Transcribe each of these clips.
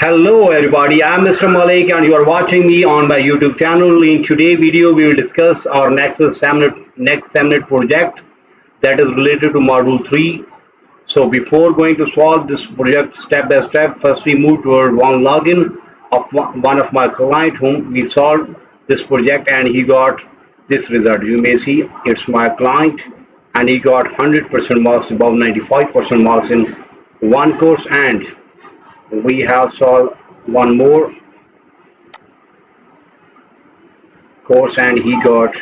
Hello everybody, I'm Mr. Malik and you are watching me on my YouTube channel. In today's video, we will discuss our next SIMnet project that is related to Module 3. So before going to solve this project step by step, first we move toward one login of one of my client whom we solved this project and he got this result. You may see it's my client and he got 100% marks, above 95% marks in one course, and we have solved one more course and he got,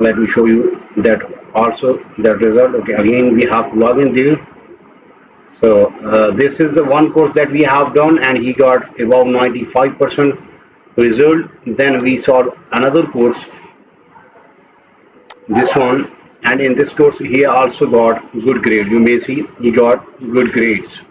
let me show you that also that result. Okay, again we have to log in there. So this is the one course that we have done and he got above 95% result. Then we solved another course, this one, and in this course he also got good grade. You may see he got good grades.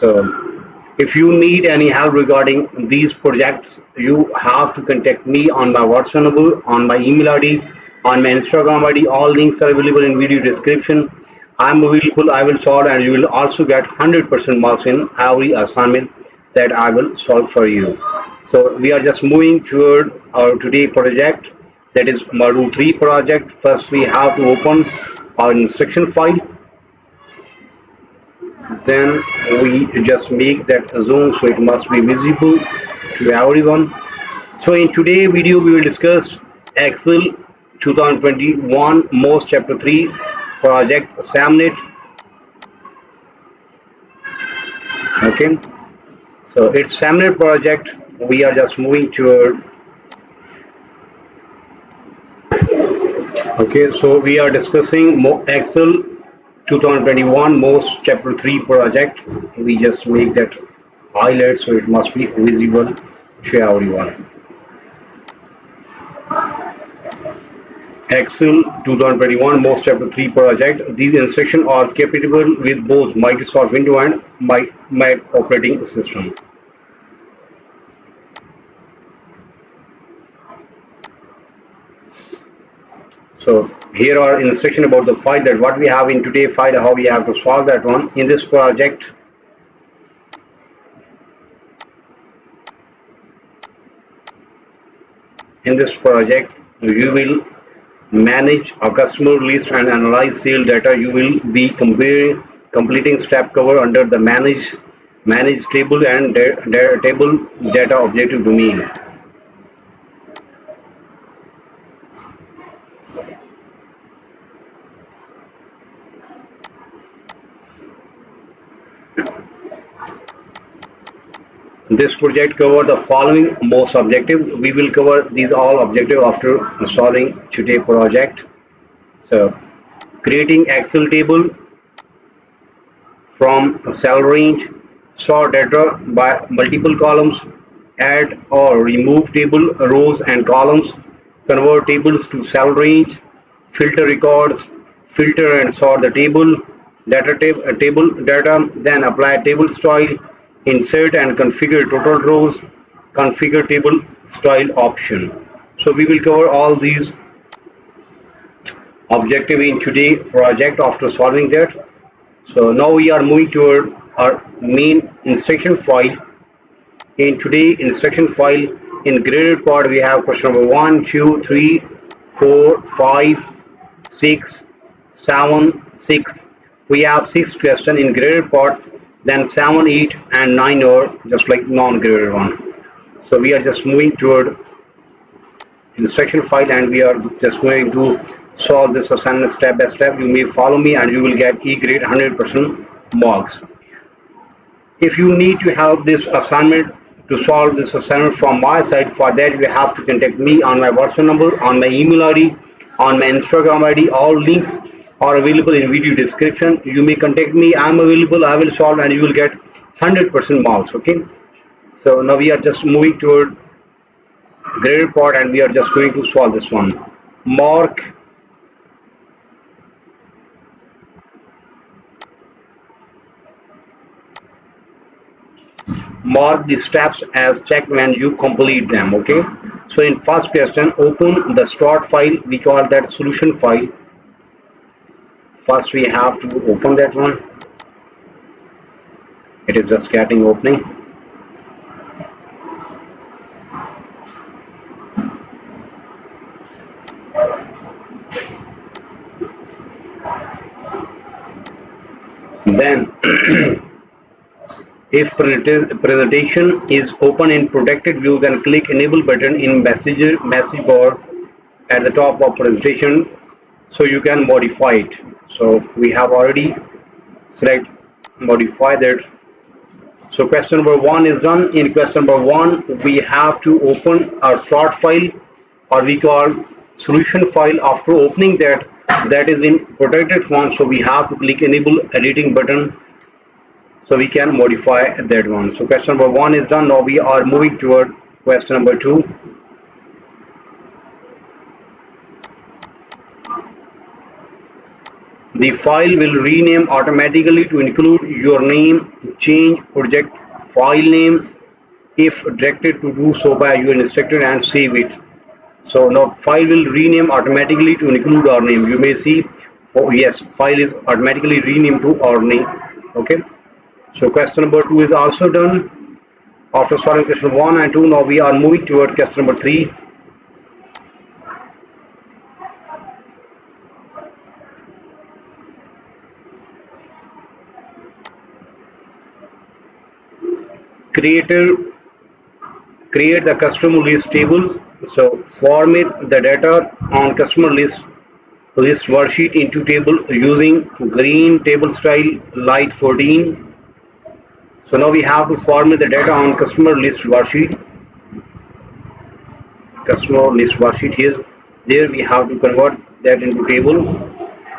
So if you need any help regarding these projects, you have to contact me on my WhatsApp number, on my email ID, on my Instagram ID. All links are available in video description. I'm available, I will solve, and you will also get 100% marks in every assignment that I will solve for you. So we are just moving toward our today project, that is Module 3 project. First we have to open our instruction file. Then we just make that zoom so it must be visible to everyone. So in today's video we will discuss Excel 2021 MOS chapter 3 project SIMnet. Okay, so it's SIMnet project. We are just moving toward. Okay, so we are discussing Excel 2021 MOS chapter 3 project. We just make that highlight so it must be visible to everyone. Excel 2021 MOS chapter 3 project. These instructions are compatible with both Microsoft Windows and Mac operating system. So here are instructions about the file, that what we have in today's file, how we have to solve that one. In this project, you will manage a customer list and analyze sale data. You will be completing step cover under the manage table and table data objective domain. This project covers the following most objective. We will cover these all objective after solving today's project. So creating Excel table from a cell range, sort data by multiple columns, add or remove table rows and columns, convert tables to cell range, filter records, filter and sort the table data, then apply table style, insert and configure total rows, configure table style option. So we will cover all these objective in today project after solving that. So now we are moving toward our main instruction file. In today instruction file, in graded part we have question number 1, 2, 3, 4, 5, 6, 7, 6. We have 6 questions in graded part, then 7, 8 and 9 are just like non-graded one. So we are just moving toward instruction file and we are just going to solve this assignment step by step. You may follow me and you will get E grade 100% marks. If you need to help this assignment, to solve this assignment from my side, for that you have to contact me on my WhatsApp number, on my email ID, on my Instagram ID. All links are available in video description. You may contact me, I am available, I will solve and you will get 100% marks. Okay, so now we are just moving toward graded part and we are just going to solve this one. Mark the steps as checked when you complete them. Okay, so in first question, open the start file. We call that solution file. First we have to open that one. It is just getting opening. Then if presentation is open in protected view, then click enable button in message board at the top of presentation, so you can modify it. So we have already select modify that. So question number 1 is done. In question number 1, we have to open our sort file, or we call solution file. After opening that, that is in protected font, so we have to click enable editing button, so we can modify that one. So question number 1 is done. Now we are moving toward question number 2. The file will rename automatically to include your name. Change project file name if directed to do so by your instructor, and save it. So now file will rename automatically to include our name. You may see, oh yes, file is automatically renamed to our name. Okay. So question number 2 is also done. After solving question 1 and 2, now we are moving toward question number 3. Create the customer list tables. So format the data on customer list worksheet into table using green table style light 14. So now we have to format the data on customer list worksheet. Here, there we have to convert that into table.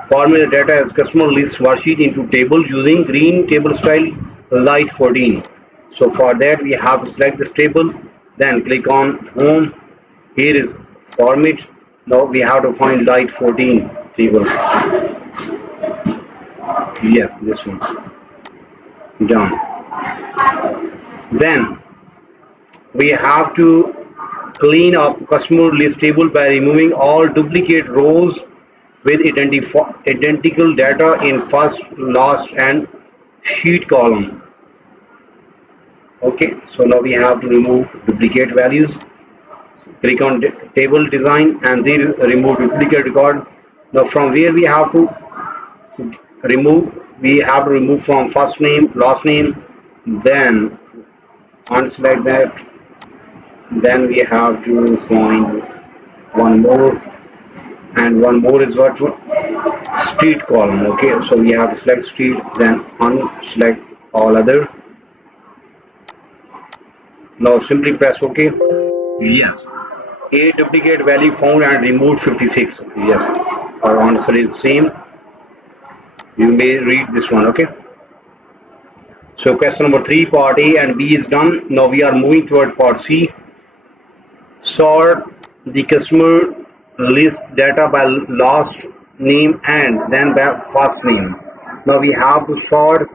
Format the data as customer list worksheet into table using green table style light 14. So for that we have to select this table, then click on home. Here is format. Now we have to find light 14 table. Yes, this one. Done. Then we have to clean up customer list table by removing all duplicate rows with identical data in first, last, and sheet column. Okay, so now we have to remove duplicate values. Click on table design and then remove duplicate record. Now from where we have to remove, we have to remove from first name, last name, then unselect that. Then we have to find one more, and one more is what? Street column. Okay, so we have to select street, then unselect all other. Now simply press OK. Yes, a duplicate value found and removed 56. Yes, our answer is same. You may read this one. Okay, so question number 3, part A and B is done. Now we are moving toward part C. Sort the customer list data by last name and then by first name. Now we have to sort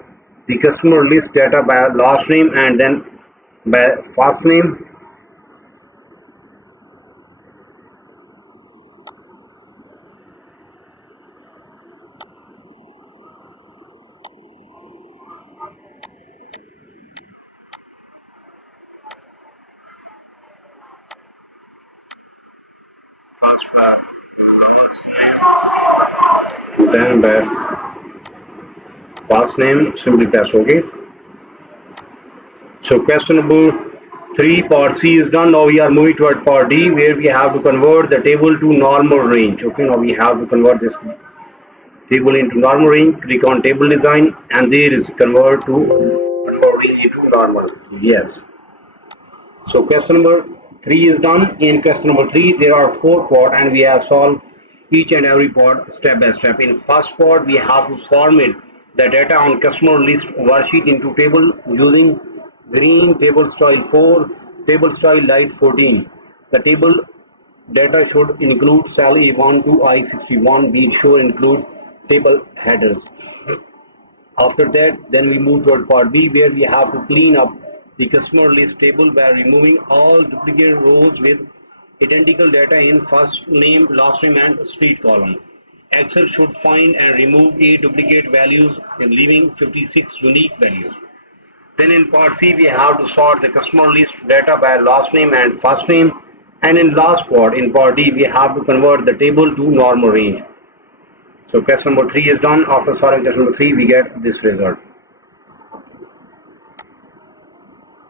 the customer list data by last name and then by first name. First by last name, then by first name. Simply press OK. So question number 3, part C is done. Now we are moving toward part D, where we have to convert the table to normal range. Okay, now we have to convert this table into normal range. Click on table design and there is convert range into normal. Yes. So question number 3 is done. In question number 3, there are 4 parts and we have solved each and every part step by step. In first part, we have to format the data on customer list worksheet into table using green table style 4, table style light 14. The table data should include cell A1 to I61. Be sure include table headers. After that, then we move toward part B, where we have to clean up the customer list table by removing all duplicate rows with identical data in first name, last name, and street column. Excel should find and remove 8 duplicate values, leaving 56 unique values. Then in part C, we have to sort the customer list data by last name and first name. And in last part, in part D, we have to convert the table to normal range. So question number 3 is done. After solving question number 3, we get this result.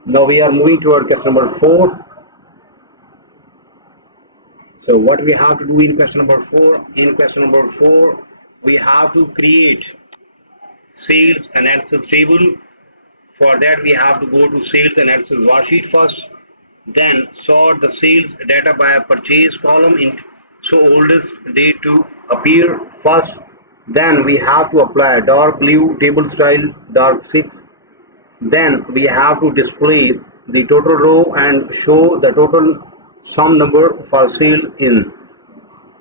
Now we are moving toward question number 4. So what we have to do in question number 4? In question number 4, we have to create sales analysis table. For that, we have to go to sales analysis worksheet first, then sort the sales data by a purchase column in so oldest date to appear first. Then we have to apply dark blue table style dark 6. Then we have to display the total row and show the total sum number for sale in.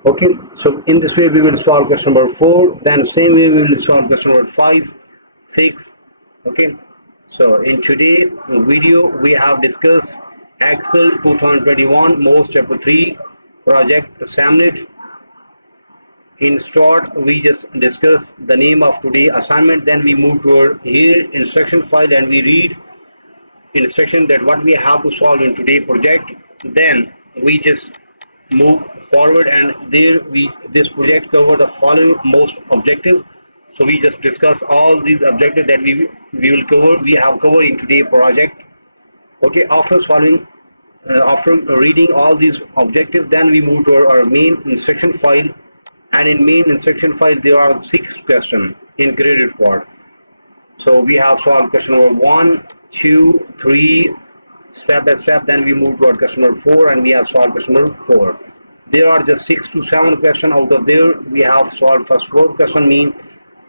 Okay, so in this way we will solve question number 4. Then same way we will solve question number 5, 6. Okay. So in today's video, we have discussed Excel 2021 MOS Chapter 3 project SIMnet. In short, we just discussed the name of today's assignment. Then we move toward here instruction file and we read instruction that what we have to solve in today's project. Then we just move forward and there this project cover the following most objective. So we just discuss all these objectives that we will cover. We have covered in today's project. Okay, after solving, after reading all these objectives, then we move to our main instruction file. And in main instruction file, there are 6 questions in graded part. So we have solved question number 1, 2, 3, step by step. Then we move to our question number 4, and we have solved question number 4. There are just 6 to 7 questions out of there. We have solved first 4 question, mean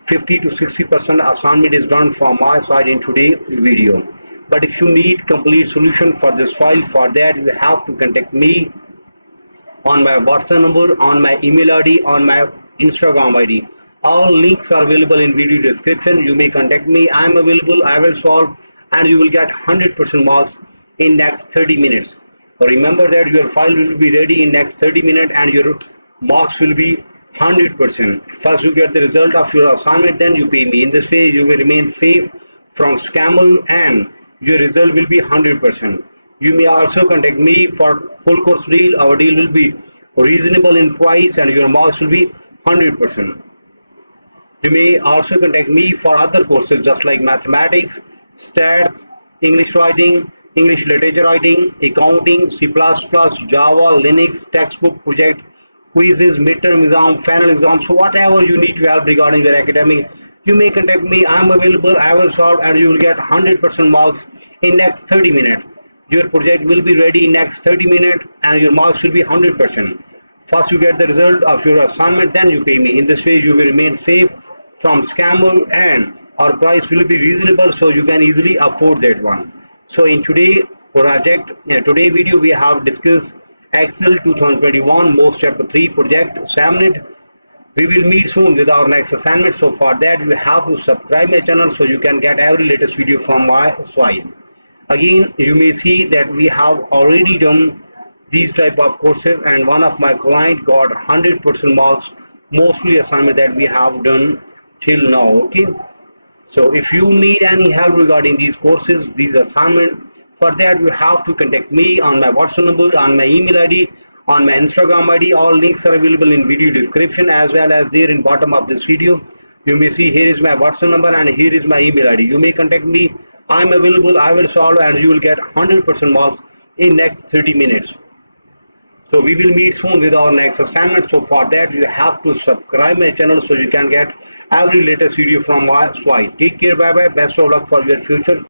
50 to 60% assignment is done from my side in today's video. But if you need complete solution for this file, for that you have to contact me on my WhatsApp number, on my email ID, on my Instagram ID. All links are available in video description. You may contact me. I am available. I will solve, and you will get 100% marks in next 30 minutes. Remember that your file will be ready in next 30 minutes, and your marks will be 100%. First you get the result of your assignment, then you pay me. In this way you will remain safe from scammer and your result will be 100%. You may also contact me for full course deal. Our deal will be reasonable in price and your marks will be 100%. You may also contact me for other courses just like mathematics, stats, English writing, English literature writing, accounting, C++, Java, Linux, textbook, project, quizzes, midterm exam, final exam. So whatever you need to help regarding your academic, you may contact me. I am available. I will solve and you will get 100% marks in next 30 minutes. Your project will be ready in next 30 minutes and your marks will be 100%. First you get the result of your assignment, then you pay me. In this way you will remain safe from scammer and our price will be reasonable, so you can easily afford that one. So in today project, today video we have discussed Excel 2021 MOS Chapter 3 project SIMnet. We will meet soon with our next assignment. So for that you have to subscribe my channel so you can get every latest video from my side. Again, you may see that we have already done these type of courses and one of my client got 100% marks mostly assignment that we have done till now. Okay, so if you need any help regarding these courses, these assignments, for that you have to contact me on my WhatsApp number, on my email ID, on my Instagram ID. All links are available in video description as well as there in bottom of this video. You may see here is my WhatsApp number and here is my email ID. You may contact me. I am available. I will solve and you will get 100% marks in next 30 minutes. So we will meet soon with our next assignment. So for that you have to subscribe my channel so you can get every latest video from my side. Take care. Bye bye. Best of luck for your future.